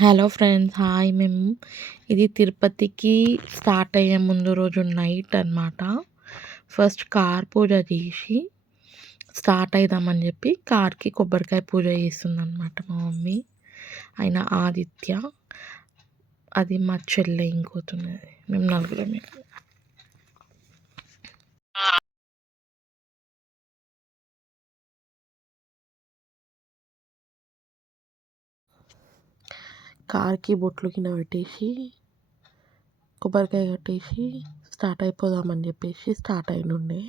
Hello friends, hi. మేము ఇది తిరుపతికి స్టార్ట్ అయ్యే ముందు రోజు నైట్ అనమాట. ఫస్ట్ కార్ పూజ చేసి స్టార్ట్ అవుదామని చెప్పి కార్కి కొబ్బరికాయ పూజ చేస్తుందన్నమాట మా మమ్మీ. ఆయన ఆదిత్య, అది మా చెల్లె ఇంకోతున్నది. మేము నలుగురమే. కార్కి బొట్లు కింద పెట్టేసి కొబ్బరికాయ కట్టేసి స్టార్ట్ అయిపోదామని చెప్పేసి స్టార్ట్ అయినుండే.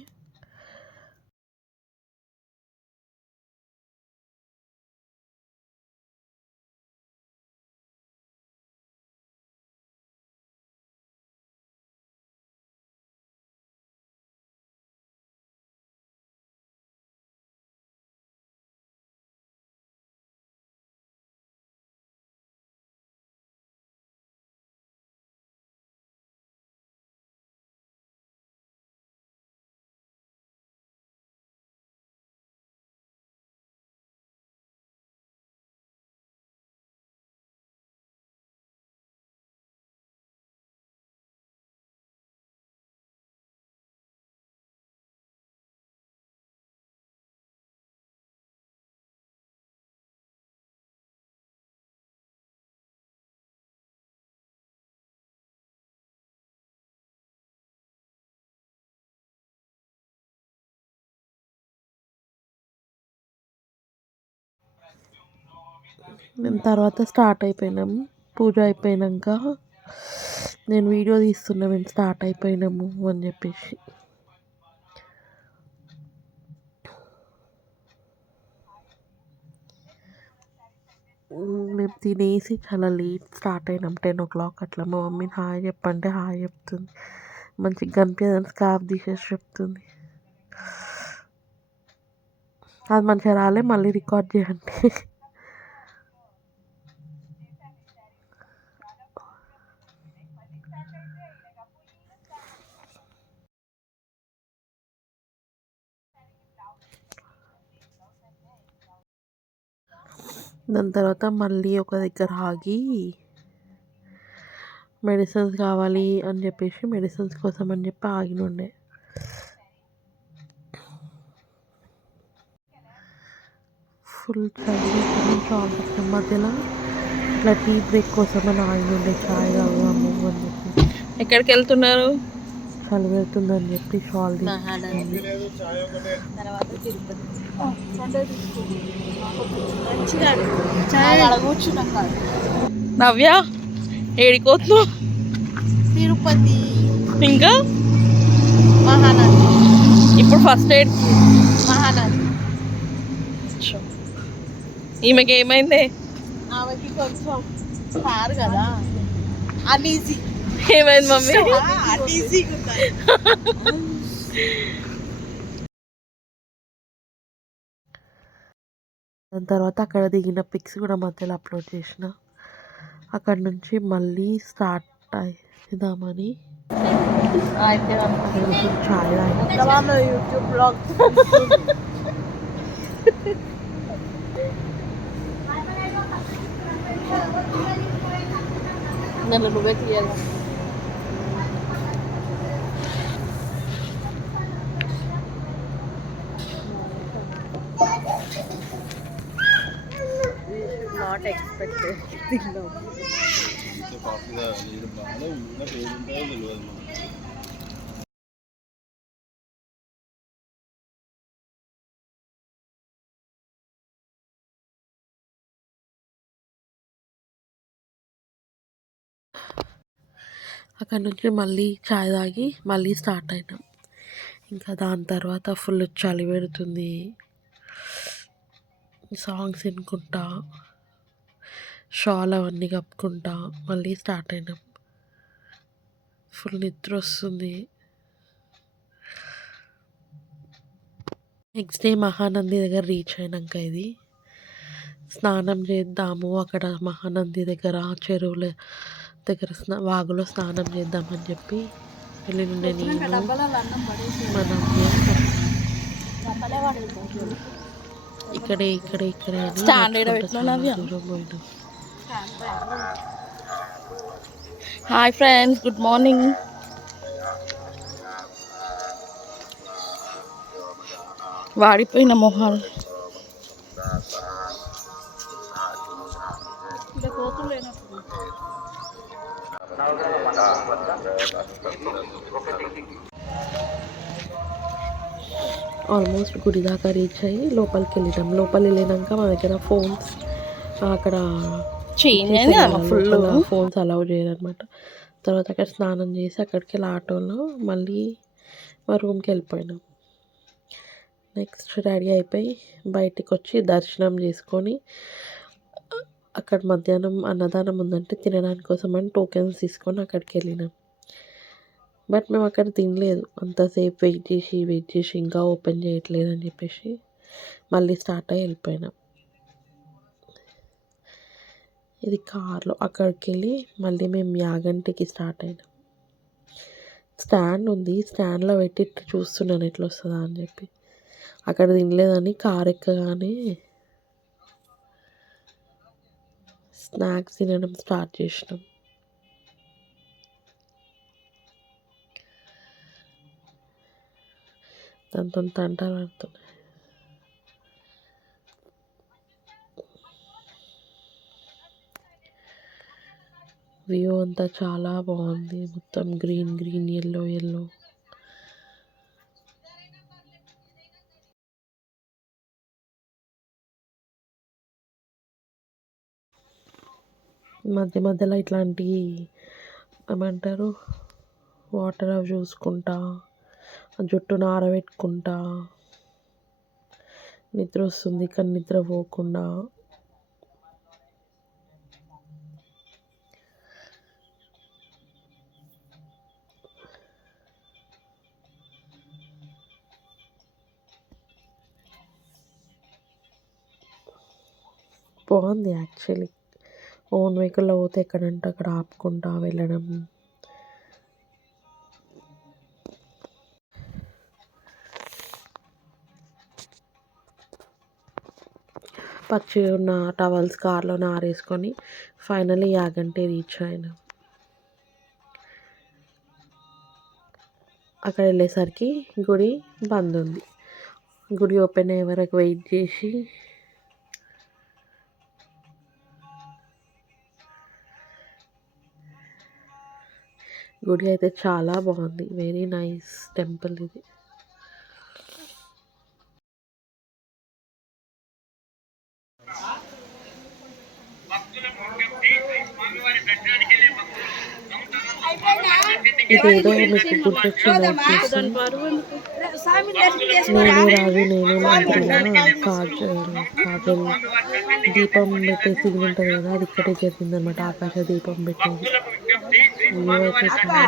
మేము తర్వాత స్టార్ట్ అయిపోయినాము. పూజ అయిపోయాక నేను వీడియో తీస్తున్నా, మేము స్టార్ట్ అయిపోయినాము అని చెప్పేసి. మేము తినేసి చాలా లేట్ స్టార్ట్ అయినాం, 10 o'clock అట్లా. మా మమ్మీని హాయ్ చెప్పంటే హాయ్ చెప్తుంది. మంచిగా కనిపించదని స్కార్ఫ్ తీసేసి చెప్తుంది. అది మంచిగా రాలే, మళ్ళీ రికార్డ్ చేయండి. దాని తర్వాత మళ్ళీ ఒక దగ్గర ఆగి మెడిసిన్స్ కావాలి అని చెప్పేసి మెడిసిన్స్ కోసం అని చెప్పి ఆగినుండే. ఫుల్ చదివి మధ్యలో ఇట్లా టీ బ్రేక్ కోసం అని ఆగినుండే, చాయ్ తాగుదాము అని చెప్పి. ఎక్కడికి వెళ్తున్నారు? చలి పెడుతుందని చెప్పి షాల్ నవ్య ఏడికోతున్నావు? తిరుపతి ఇంకా మహానది. ఇప్పుడు ఫస్ట్ ఎయిడ్ మహానది. ఈమెకి ఏమైంది? ఆమెకి కొంచెం సారు కదా, అనీజీ. ఏమైంది మమ్మీ? అనీజీగా ఉంది. దాని తర్వాత అక్కడ దిగిన పిక్స్ కూడా మధ్యలో అప్లోడ్ చేసిన. అక్కడ నుంచి మళ్ళీ స్టార్ట్ అయిదామని చాయ్ తాగిన. యూట్యూబ్ బ్లాగ్ నన్ను నువ్వే తీయాలి. Not expected. అక్కడ నుంచి మళ్ళీ చాయ్ తాగి మళ్ళీ స్టార్ట్ అయినాం. ఇంకా దాని తర్వాత ఫుల్ చలి పెడుతుంది. సాంగ్స్ వినుకుంటా షాల్ అవన్నీ కప్పుకుంటా మళ్ళీ స్టార్ట్ అయినాం. ఫుల్ నిద్ర వస్తుంది. నెక్స్ట్ డే మహానంది దగ్గర రీచ్ అయినాక ఇది స్నానం చేద్దాము, అక్కడ మహానంది దగ్గర చెరువుల దగ్గర వాగులో స్నానం చేద్దామని చెప్పి వెళ్ళిండే. నేను మన ఇక్కడే స్టాండ్ దూరం పోయినాం. Hi friends, good morning. వాడిపోయిన మొహాలు. ఆల్మోస్ట్ గుడి దాకా రీచ్ అయ్యి లోపలికి వెళ్ళినాం. లోపలికి వెళ్ళినాక మా దగ్గర ఫోన్స్ అక్కడ చేంజ్ అయింది కదా ఫుల్. Phones allow చేయరనమాట. తర్వాత అక్కడ స్నానం చేసి అక్కడికి వెళ్ళి ఆటోలో మళ్ళీ మా రూమ్కి వెళ్ళిపోయినాం. నెక్స్ట్ రెడీ అయిపోయి బయటికి వచ్చి దర్శనం చేసుకొని అక్కడ మధ్యాహ్నం అన్నదానం ఉందంటే తినడానికి కోసం అని టోకెన్స్ తీసుకొని అక్కడికి వెళ్ళినాం. బట్ మేము అక్కడ తినలేదు. అంతసేపు వెయిట్ చేసి ఇంకా ఓపెన్ చేయట్లేదు అని చెప్పేసి మళ్ళీ స్టార్ట్ అయ్యి వెళ్ళిపోయినాం. ఇది కార్లో అక్కడికి వెళ్ళి మళ్ళీ మేము యాగంటికి స్టార్ట్ అయినాం. స్టాండ్ ఉంది, స్టాండ్లో పెట్టి చూస్తున్నాను ఎట్లా వస్తుందా అని చెప్పి. అక్కడ తినలేదని కార్ ఎక్కగానే స్నాక్స్ తినడం స్టార్ట్ చేసినాం. దాంతో తంటాలు పడుతున్నాయి. వ్యూ అంతా చాలా బాగుంది. మొత్తం గ్రీన్ గ్రీన్, ఎల్లో ఎల్లో. మధ్య మధ్యలో ఇట్లాంటి ఏమంటారు వాటర్ అవి చూసుకుంటా జుట్టును ఆరబెట్టుకుంటా నిద్ర వస్తుంది కానీ నిద్ర పోకుండా బాగుంది. యాక్చువల్లీ ఓన్ వెహికల్లో పోతే ఎక్కడంటే అక్కడ ఆపుకుంటా వెళ్ళడం. పచ్చి ఉన్న టవల్స్ కార్లోనే ఆరేసుకొని ఫైనల్లీ యాగంటి రీచ్ అయినాం. అక్కడ వెళ్ళేసరికి గుడి బంద్ ఉంది. గుడి ఓపెన్ అయ్యే వరకు వెయిట్ చేసి గుడి అయితే చాలా బాగుంది. వెరీ నైస్ టెంపుల్ ఇది. ఇదేదో మీకు గుర్తొచ్చింది. నేను రాజు నేను మంత్రిగా కాజల్ దీపం పెట్టేసి ఇది ఉంటుంది కదా, అది ఇక్కడే జరిగిందనమాట. ఆకాశ దీపం పెట్టేది. వ్యూ అయితే చాలా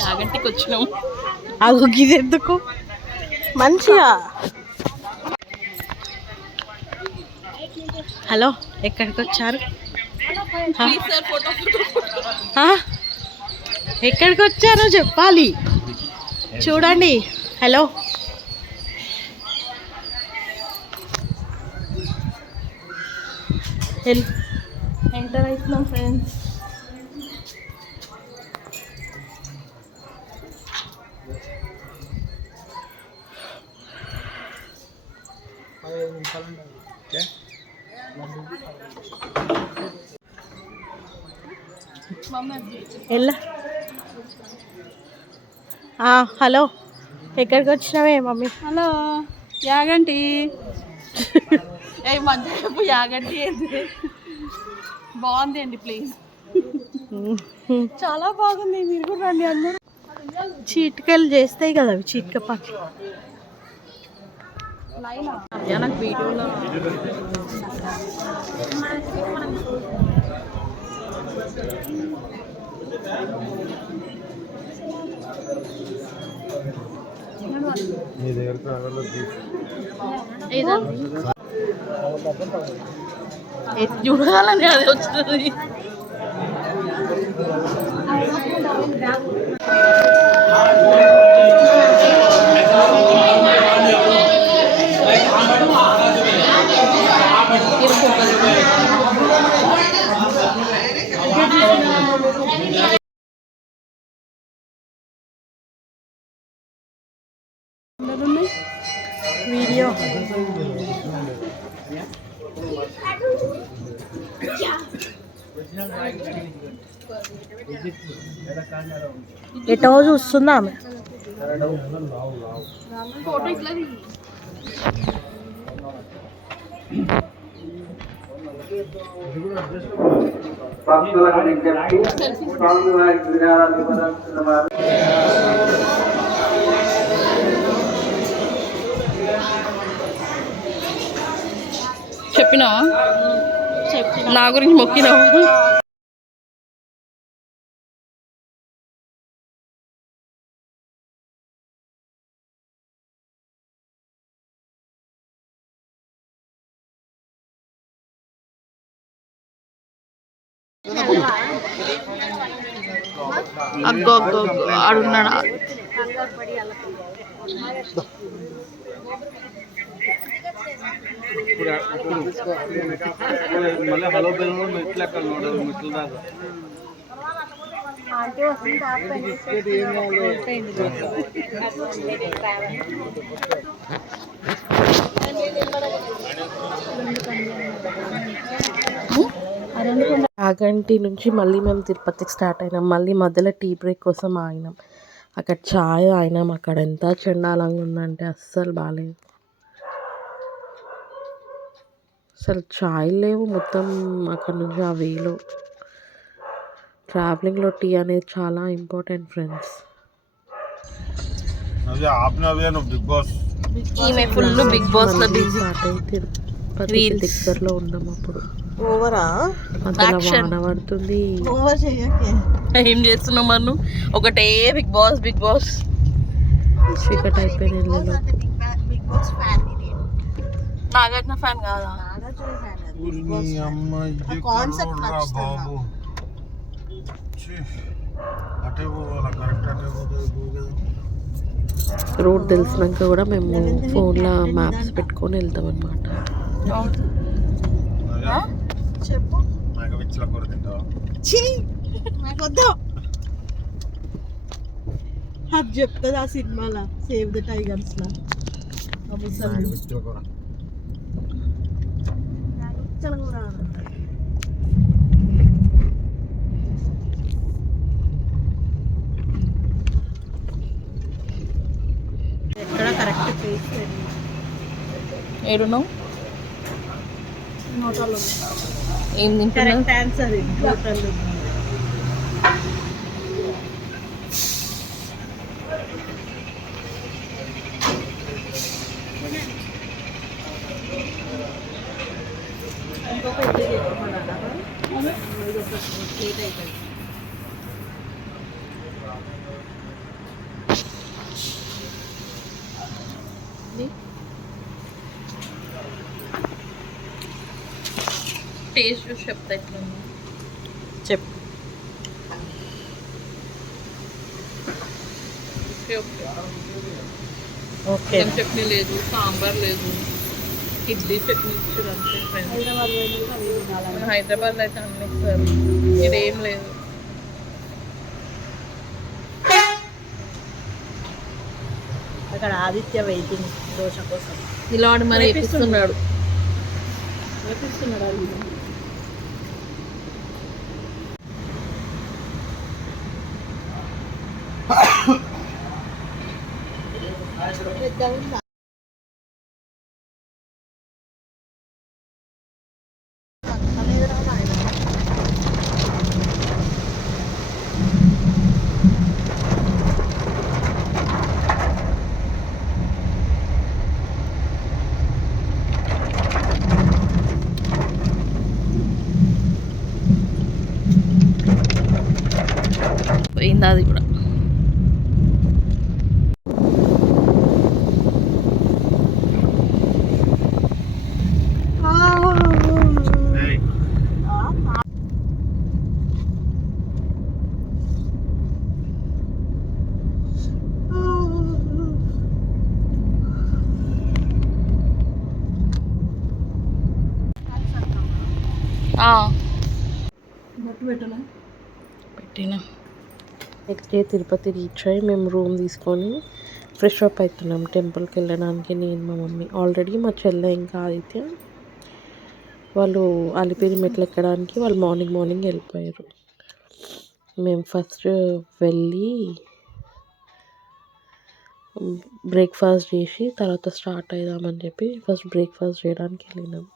యాగంటికి వచ్చినాం. అది ఇది ఎందుకు మంచిగా. హలో, ఎక్కడికి వచ్చారు? ఎక్కడికి వచ్చారో చెప్పాలి. చూడండి. హలో, ఎంటర్ అవుతున్నాం ఫ్రెండ్స్. హలో, ఎక్కడికి వచ్చినావే మమ్మీ? హలో, యాగంటి. మంచి యాగంటి బాగుంది అండి ప్లీజ్. చాలా బాగుంది. మీరు కూడా రండి అందరూ. చీటికలు చేస్తాయి కదా అవి, చీటిక పక్క. నాకు వీడియోలో చూడాలని అది వచ్చింది. వీడియో ఎటో చూస్తుందా ఆమె. చెప్పినావా నా గురించి మొక్కినావా? అగ్గో అగ్గో అగ్గో ఆడున్నాడా? మళ్ళీ హలో బెల్ మెట్లు ఎక్కడ ನೋಡೋದು మెట్లు దాకా యాగంటి నుంచి మళ్ళీ మేము తిరుపతికి స్టార్ట్ అయినాం. మళ్ళీ మధ్యలో టీ బ్రేక్ కోసం ఆగినాం. అక్కడ చాయ్ తాగినాం. అక్కడ ఎంత చండాలంగా ఉందంటే అస్సలు బాగాలేదు. అసలు చాయ్ లేవు మొత్తం. అక్కడ నుంచి ఆ వేలో ట్రావెలింగ్లో టీ అనేది చాలా ఇంపార్టెంట్ ఫ్రెండ్స్. ఈమె ఫుల్ బిగ్ బాస్ లో బిజీ. స్టార్ట్ అయ్యి తిరుపతి దగ్గరలో ఉన్నాం. అప్పుడు ఓవరా మధ్యలో వాన పడుతుంది. ఓవర్ చెయ్యకే. ఏం చేస్తున్నావు మన్ను? ఒకటే బిగ్ బాస్ బిగ్ బాస్. చీకటి అయిపోయిన ఇళ్ళలో Bigg Boss fan Nagarjuna fan కాదా? కాన్సెప్ట్ నచ్చుతుంది. రోడ్ తెలిసినాక కూడా మేము ఫోన్లో మ్యాప్స్ పెట్టుకొని వెళ్తాం అన్నమాట. చెప్పు నాకొద్దు అది చెప్తుంది ఆ సినిమాలో సేవ్ ద టైగర్స్ లా. ఎక్కడ కరెక్ట్ ప్లేస్ ఏడున్నావు? హోటల్ ఏం తింటున్నావు? Correct answer hotel. ఇంకొక ఇడ్లీ చేసుకోమన్నాడా? లేట్ అవుతుంది. టేస్ట్ చూసి చెప్తా ఎట్లా చెప్పు. ఓకే. చట్నీ లేదు, సాంబార్ లేదు, ఇడ్లీ చట్నీ ఇచ్చారు అంతే ఫ్రెండ్స్. హైదరాబాద్లో అయితే అన్ని ఇస్తారు, ఇదేం లేదు. అక్కడ ఆదిత్య వెయిటింగ్ దోశ కోసం. ఇలా వాడు మరి వేపిస్తున్నాడు. పోయింది అది కూడా. పెట్టిన నెక్స్ట్ డే తిరుపతి రీచ్ అయ్యి మేము రూమ్ తీసుకొని ఫ్రెష్ అప్ అవుతున్నాం టెంపుల్కి వెళ్ళడానికి నేను మా మమ్మీ. ఆల్రెడీ మా చెల్లె ఇంకా ఆదిత్య వాళ్ళు అలిపిరి మెట్లు ఎక్కడానికి వాళ్ళు మార్నింగ్ వెళ్ళిపోయారు. మేము ఫస్ట్ వెళ్ళి బ్రేక్ఫాస్ట్ చేసి తర్వాత స్టార్ట్ అవుదామని చెప్పి ఫస్ట్ బ్రేక్ఫాస్ట్ చేయడానికి వెళ్ళినాం.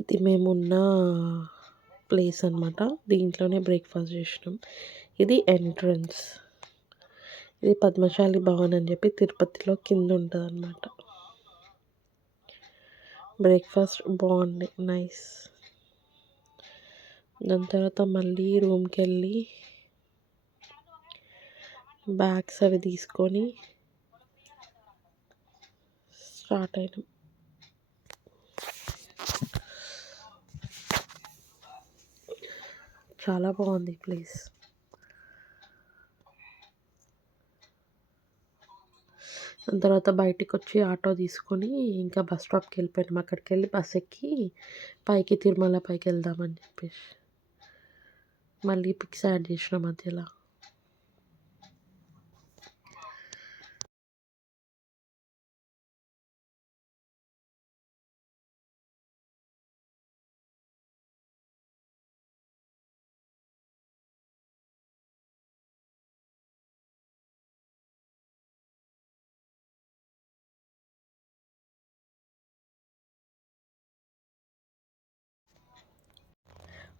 ఇది మేమున్న ప్లేస్ అనమాట. దీంట్లోనే బ్రేక్ఫాస్ట్ చేసినాం. ఇది ఎంట్రన్స్. ఇది పద్మశాలి భవన్ అని చెప్పి తిరుపతిలో కింద ఉంటుంది అనమాట. బ్రేక్ఫాస్ట్ బాగుంది, నైస్. దాని తర్వాత మళ్ళీ రూమ్కి వెళ్ళి బ్యాగ్స్ అవి తీసుకొని స్టార్ట్ అయినాం. చాలా బాగుంది ప్లేస్. దాని తర్వాత బయటికి వచ్చి ఆటో తీసుకొని ఇంకా బస్ స్టాప్కి వెళ్ళిపోయినాం. అక్కడికి వెళ్ళి బస్ ఎక్కి పైకి తిరుమల పైకి వెళ్దామని చెప్పేసి మళ్ళీ పిక్స్ యాడ్ చేసిన మధ్యలో.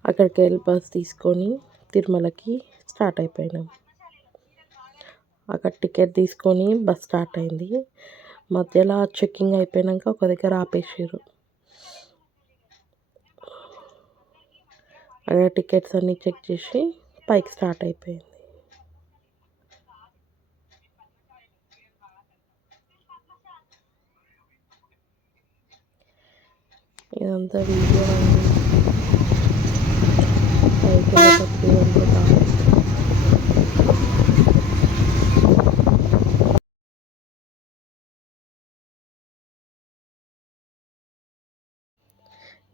అక్కడికి వెళ్ళి బస్ తీసుకొని తిరుమలకి స్టార్ట్ అయిపోయినాం. అక్కడ టికెట్ తీసుకొని బస్ స్టార్ట్ అయింది. మధ్యలో చెక్కింగ్ అయిపోయాక ఒక దగ్గర ఆపేసారు. అక్కడ టికెట్స్ అన్నీ చెక్ చేసి పైకి స్టార్ట్ అయిపోయింది. ఇదంతా వీడియో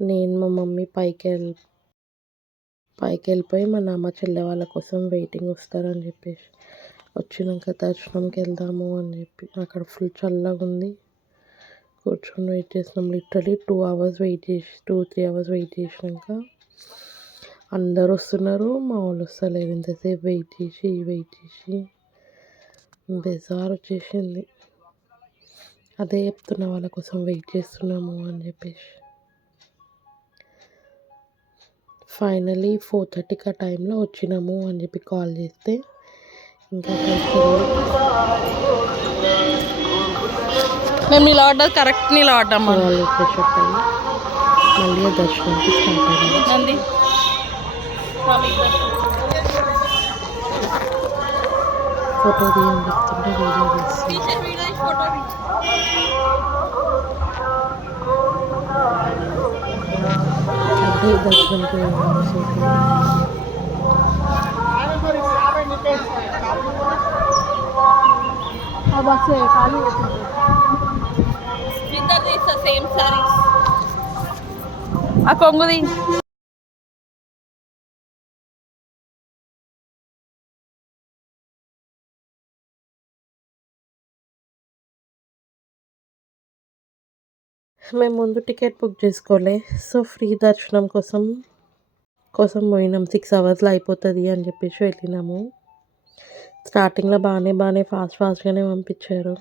నేను మా మమ్మీ పైకి వెళ్ళిపోయి మా నాన్న చెల్లె వాళ్ళ కోసం వెయిటింగ్ వస్తారని చెప్పేసి వచ్చినాక దర్శనంకి వెళ్దాము అని చెప్పి అక్కడ ఫుల్ చల్లగా ఉంది. కూర్చొని వెయిట్ చేసినాం. లిటరలీ 2 hours వెయిట్ చేసి 2-3 hours వెయిట్ చేసినాక అందరు వస్తున్నారు, మా వాళ్ళు వస్తలేరు. ఇంతసేపు వెయిట్ చేసి బెజార్ వచ్చేసింది. అదే చెప్తున్నా వాళ్ళ కోసం వెయిట్ చేస్తున్నాము అని చెప్పేసి. ఫైనలీ 4:30కి ఆ టైంలో వచ్చినాము అని చెప్పి కాల్ చేస్తే ఇంకా మేము నిలబడ్డది కరెక్ట్ నిలబడ్డాం. వాళ్ళు ఫ్రెష్ అప్ అయ్యి మళ్ళీ దర్శనానికి స్టార్ట్ అయ్యాము. ఫోటో తీయని చెప్తుంటే వీడియో తీస్తుంది. అదే దర్శనంకి వెళ్ళాము సేపు. సేమ్ సారీస్ ఆ కొంగుది. మేము ముందు టికెట్ బుక్ చేసుకోలే, సో ఫ్రీ దర్శనం కోసం పోయినాం. 6 hours అయిపోతుంది అని చెప్పేసి వెళ్ళినాము. స్టార్టింగ్లో బాగానే ఫాస్ట్గానే పంపించారు.